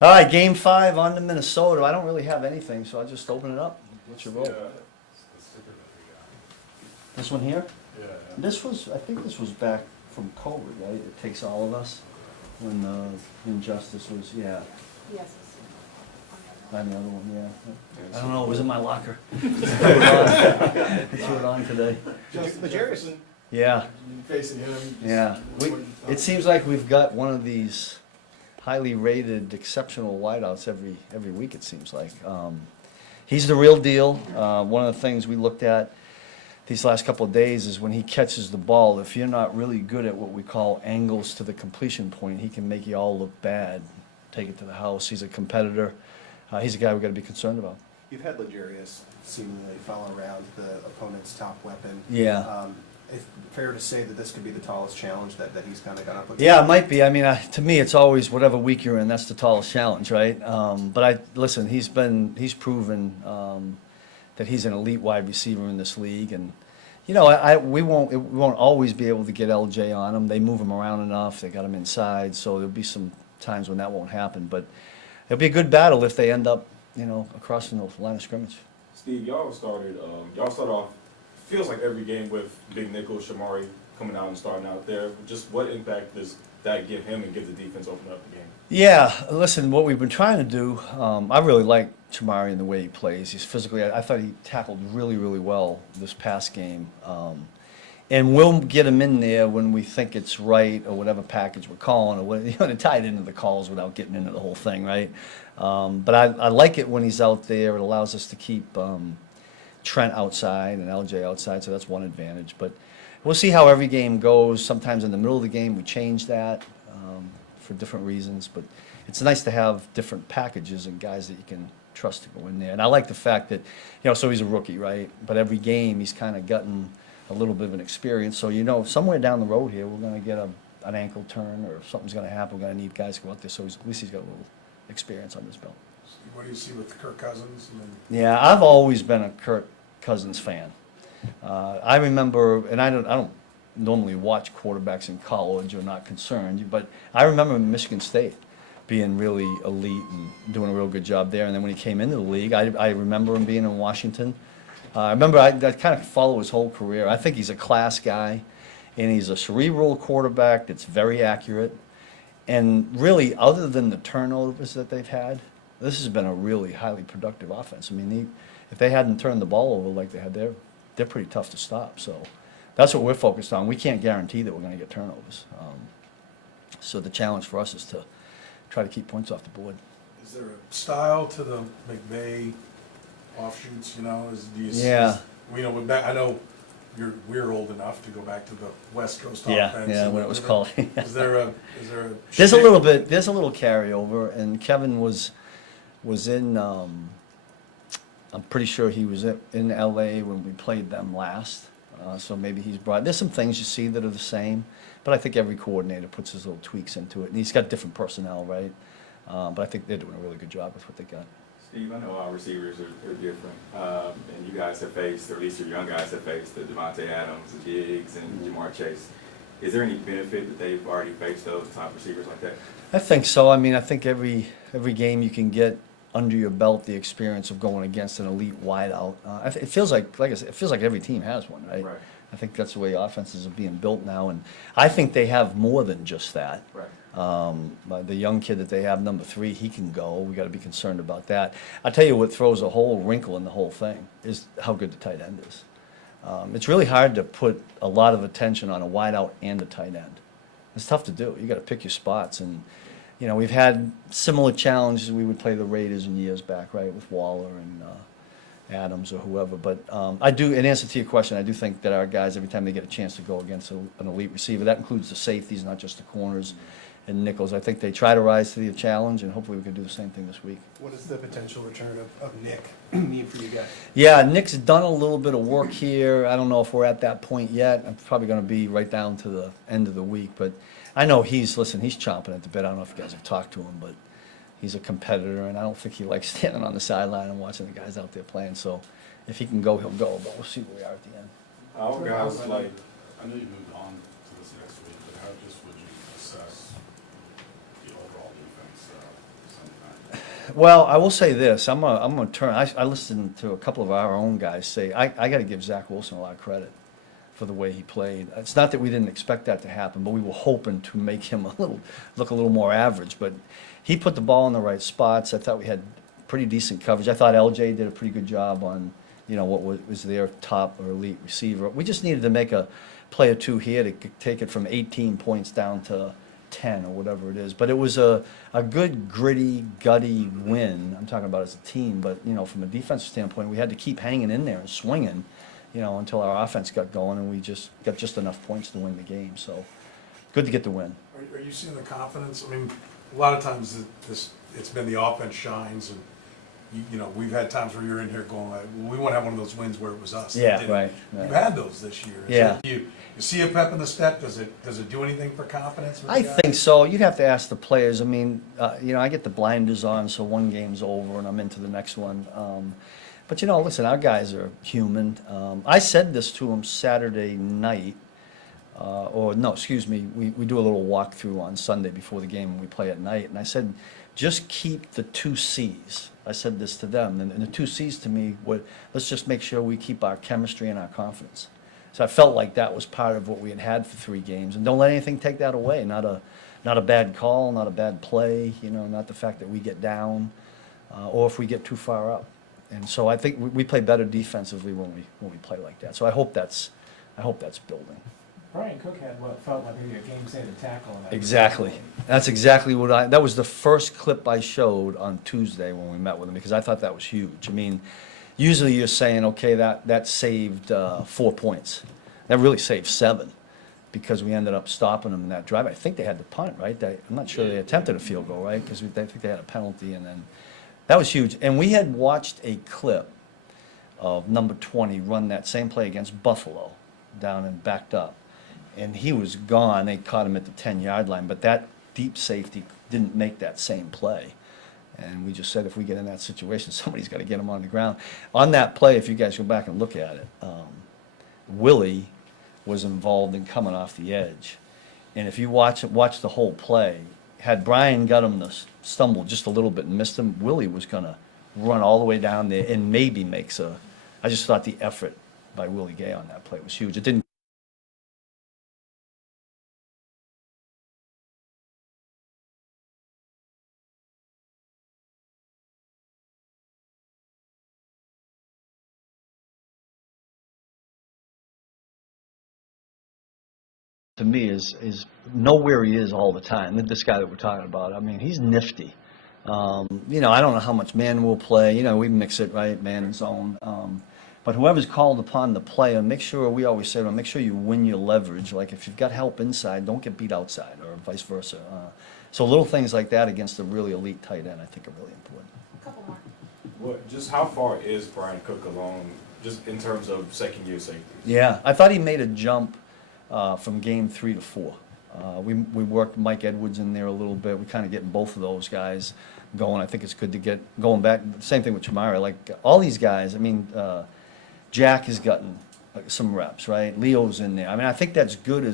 All right, game 5 on to Minnesota. I don't really have anything, so I'll just open it up. What's your vote? The sticker that This one here? we got. Yeah. This was, I think this was back from COVID, right? It takes all of us when Injustice was, yeah. Yes. And the other one, yeah. I don't know, it was in my locker. I threw it on today. Justin Jefferson. Yeah, Facing him. yeah. It seems like we've got one of these highly rated, exceptional wideouts every week, it seems like. He's the real deal. One of the things we looked at these last couple of days is when he catches the ball, if you're not really good at what we call angles to the completion point, he can make you all look bad, take it to the house. He's a competitor. He's a guy we've got to be concerned about. You've had L'Jarius seemingly follow around the opponent's top weapon. Yeah. It's fair to say that this could be the tallest challenge that he's kind of gone up against? Yeah, it might be. I mean, to me, it's always whatever week you're in, that's the tallest challenge, right? But listen, he's proven that he's an elite wide receiver in this league, and you know, we won't always be able to get LJ on him. They move him around enough. They got him inside, so there'll be some times when that won't happen. But it'll be a good battle if they end up, you know, across the line of scrimmage. Steve, y'all started off, feels like every game with Big Nickel, Shamari coming out and starting out there. Just what impact does that give him and give the defense open up the game? Yeah, listen, what we've been trying to do, I really like Chamari and the way he plays. He's physically, I thought he tackled really, really well this past game. And we'll get him in there when we think it's right, or whatever package we're calling, or what, you know, to tie it into the calls without getting into the whole thing, right? But I like it when he's out there. It allows us to keep Trent outside and LJ outside, so that's one advantage. But we'll see how every game goes. Sometimes in the middle of the game we change that for different reasons, but it's nice to have different packages and guys that you can trust to go in there. And I like the fact that, you know, so he's a rookie, right? But every game he's kind of gotten a little bit of an experience. So, you know, somewhere down the road here we're going to get an ankle turn, or if something's going to happen, we're going to need guys to go out there. So at least he's got a little experience on his belt. What do you see with Kirk Cousins? Yeah, I've always been a Kirk Cousins fan. I remember, and I don't normally watch quarterbacks in college, or not concerned, but I remember Michigan State being really elite and doing a real good job there. And then when he came into the league, I remember him being in Washington. I remember I kind of follow his whole career. I think he's a class guy, and he's a cerebral quarterback that's very accurate. And really, other than the turnovers that they've had, this has been a really highly productive offense. I mean, if they hadn't turned the ball over like they had, they're pretty tough to stop. So that's what we're focused on. We can't guarantee that we're going to get turnovers. So the challenge for us is to try to keep points off the board. Is there a style to the McVay offshoots? You know, Yeah. I know we're old enough to go back to the West Coast Yeah, offense. yeah, when it was called. Is there a There's a shtick? little bit. There's a little carryover, and Kevin was in. I'm pretty sure he was in LA when we played them last. So maybe he's brought. There's some things you see that are the same, but I think every coordinator puts his little tweaks into it, and he's got different personnel, right? But I think they're doing a really good job with what they got. Steve, I know our receivers are different, and you guys have faced, or at least your young guys have faced, the Devontae Adams, the Diggs, and Jamar Chase. Is there any benefit that they've already faced those top receivers like that? I think so. I mean, I think every game you can get under your belt the experience of going against an elite wideout. It feels like I said, it feels like every team has one, right? Right. I think that's the way offenses are being built now, and I think they have more than just that. Right. The young kid that they have, number 3, he can go. We got to be concerned about that. I tell you what throws a whole wrinkle in the whole thing is how good the tight end is. It's really hard to put a lot of attention on a wideout and a tight end. It's tough to do. You got to pick your spots, and you know, we've had similar challenges. We would play the Raiders in years back, right, with Waller and Adams or whoever. But I do, in answer to your question, I do think that our guys, every time they get a chance to go against an elite receiver, that includes the safeties, not just the corners and nickels. I think they try to rise to the challenge, and hopefully we can do the same thing this week. What does the potential return of Nick mean for you guys? Yeah, Nick's done a little bit of work here. I don't know if we're at that point yet. I'm probably going to be right down to the end of the week. But I know he's chomping at the bit. I don't know if you guys have talked to him, but he's a competitor, and I don't think he likes standing on the sideline and watching the guys out there playing. So if he can go, he'll go. But we'll see where we are at the end. Our guys, like, I know you moved on to this next week, but how just would you assess the overall defense Sunday night? Well, I will say this, I'm gonna turn, I listened to a couple of our own guys say, I gotta give Zach Wilson a lot of credit for the way he played. It's not that we didn't expect that to happen, but we were hoping to make him look a little more average, but he put the ball in the right spots. I thought we had pretty decent coverage. I thought LJ did a pretty good job on, what was their top or elite receiver. We just needed to make a play or two here to take it from 18 points down to 10 or whatever it is. But it was a good, gritty, gutty win. I'm talking about as a team, but, from a defensive standpoint, we had to keep hanging in there and swinging, until our offense got going, and we just got just enough points to win the game. So good to get the win. Are you seeing the confidence? I mean, a lot of times it's been the offense shines, and we've had times where you're in here going, like, well, we want to have one of those wins where it was us. that Yeah, did it. right. You've had those this year. Yeah. You see a pep in the step. Does it do anything for confidence? with I the guys? think so. You'd have to ask the players. I mean, I get the blinders on, so one game's over and I'm into the next one. But listen, our guys are human. I said this to them Saturday night, we do a little walkthrough on Sunday before the game and we play at night. And I said, just keep the 2 C's. I said this to them. And the 2 C's to me were, let's just make sure we keep our chemistry and our confidence. So I felt like that was part of what we had for 3 games. And don't let anything take that away. Not a bad call, not a bad play, not the fact that we get down or if we get too far up. And so I think we play better defensively when we play like that. So I hope that's building. Brian Cook had what felt like maybe a game-saving tackle in that. Exactly. That's exactly that was the first clip I showed on Tuesday when we met with him, because I thought that was huge. I mean, usually you're saying, okay, that saved 4 points. That really saved 7, because we ended up stopping them in that drive. I think they had the punt, right? I'm not sure they attempted a field goal, right? Because I think they had a penalty, and then that was huge. And we had watched a clip of number 20 run that same play against Buffalo down and backed up. And he was gone. They caught him at the 10-yard line. But that deep safety didn't make that same play. And we just said, if we get in that situation, somebody's got to get him on the ground. On that play, if you guys go back and look at it, Willie was involved in coming off the edge. And if you watch the whole play, had Brian got him to stumble just a little bit and missed him, Willie was going to run all the way down there and maybe makes a. I just thought the effort by Willie Gay on that play was huge. It didn't. To me, is know where he is all the time. This guy that we're talking about, I mean, he's nifty. I don't know how much man we'll play. We mix it, right, man and zone. But whoever's called upon to play, and make sure, we always say, make sure you win your leverage. Like if you've got help inside, don't get beat outside, or vice versa. So little things like that against a really elite tight end, I think, are really important. A couple more. Just how far is Brian Cook along, just in terms of second-year safety? Yeah, I thought he made a jump from game 3 to 4. We worked Mike Edwards in there a little bit. We kind of getting both of those guys going. I think it's good to get going back. Same thing with Chamara. Like all these guys, I mean, Jack has gotten some reps, right? Leo's in there. I mean, I think that's good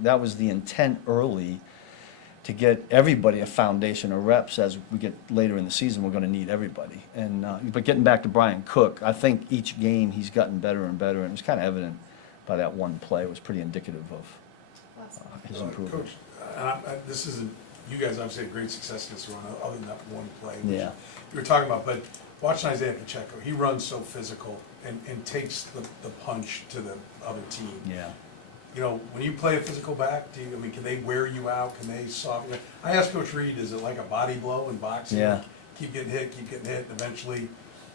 that was the intent early to get everybody a foundation of reps. As we get later in the season, we're going to need everybody. But getting back to Brian Cook, I think each game he's gotten better and better, and it was kind of evident by that one play. It was pretty indicative of his improvement. Coach, this isn't, you guys obviously had great success against the run, other than that one play, which Yeah. you were talking about, but watching Isaiah Pacheco, he runs so physical and takes the punch to the other team. Yeah. When you play a physical back, can they wear you out? Can they soften? I asked Coach Reed, is it like a body blow in boxing? Yeah. Like, keep getting hit, and eventually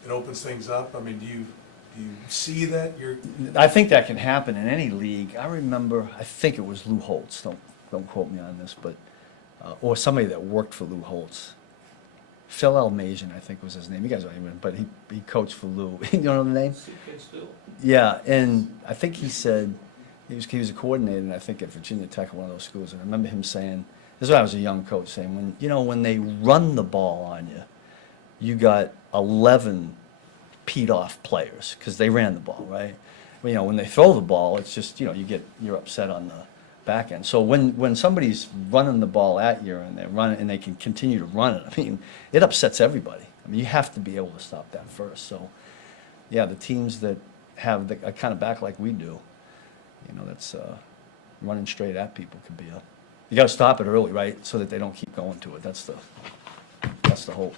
it opens things up? I mean, do you see that? I think that can happen in any league. I remember, I think it was Lou Holtz. Don't quote me on this, but or somebody that worked for Lou Holtz. Phil Almazian, I think was his name. You guys don't even, but he coached for Lou. You know the name? Yeah, and I think he said he was a coordinator, and I think at Virginia Tech, one of those schools. And I remember him saying, this is when I was a young coach, saying, when they run the ball on you, you got 11 peed off players because they ran the ball, right? When they throw the ball, it's just you're upset on back end. So when somebody's running the ball at you and they're running and they can continue to run it, I mean, it upsets everybody. I mean, you have to be able to stop that first. So, yeah, the teams that have a kind of back like we do, you know, that's running straight at people could be you got to stop it early, right, so that they don't keep going to it. That's the hope.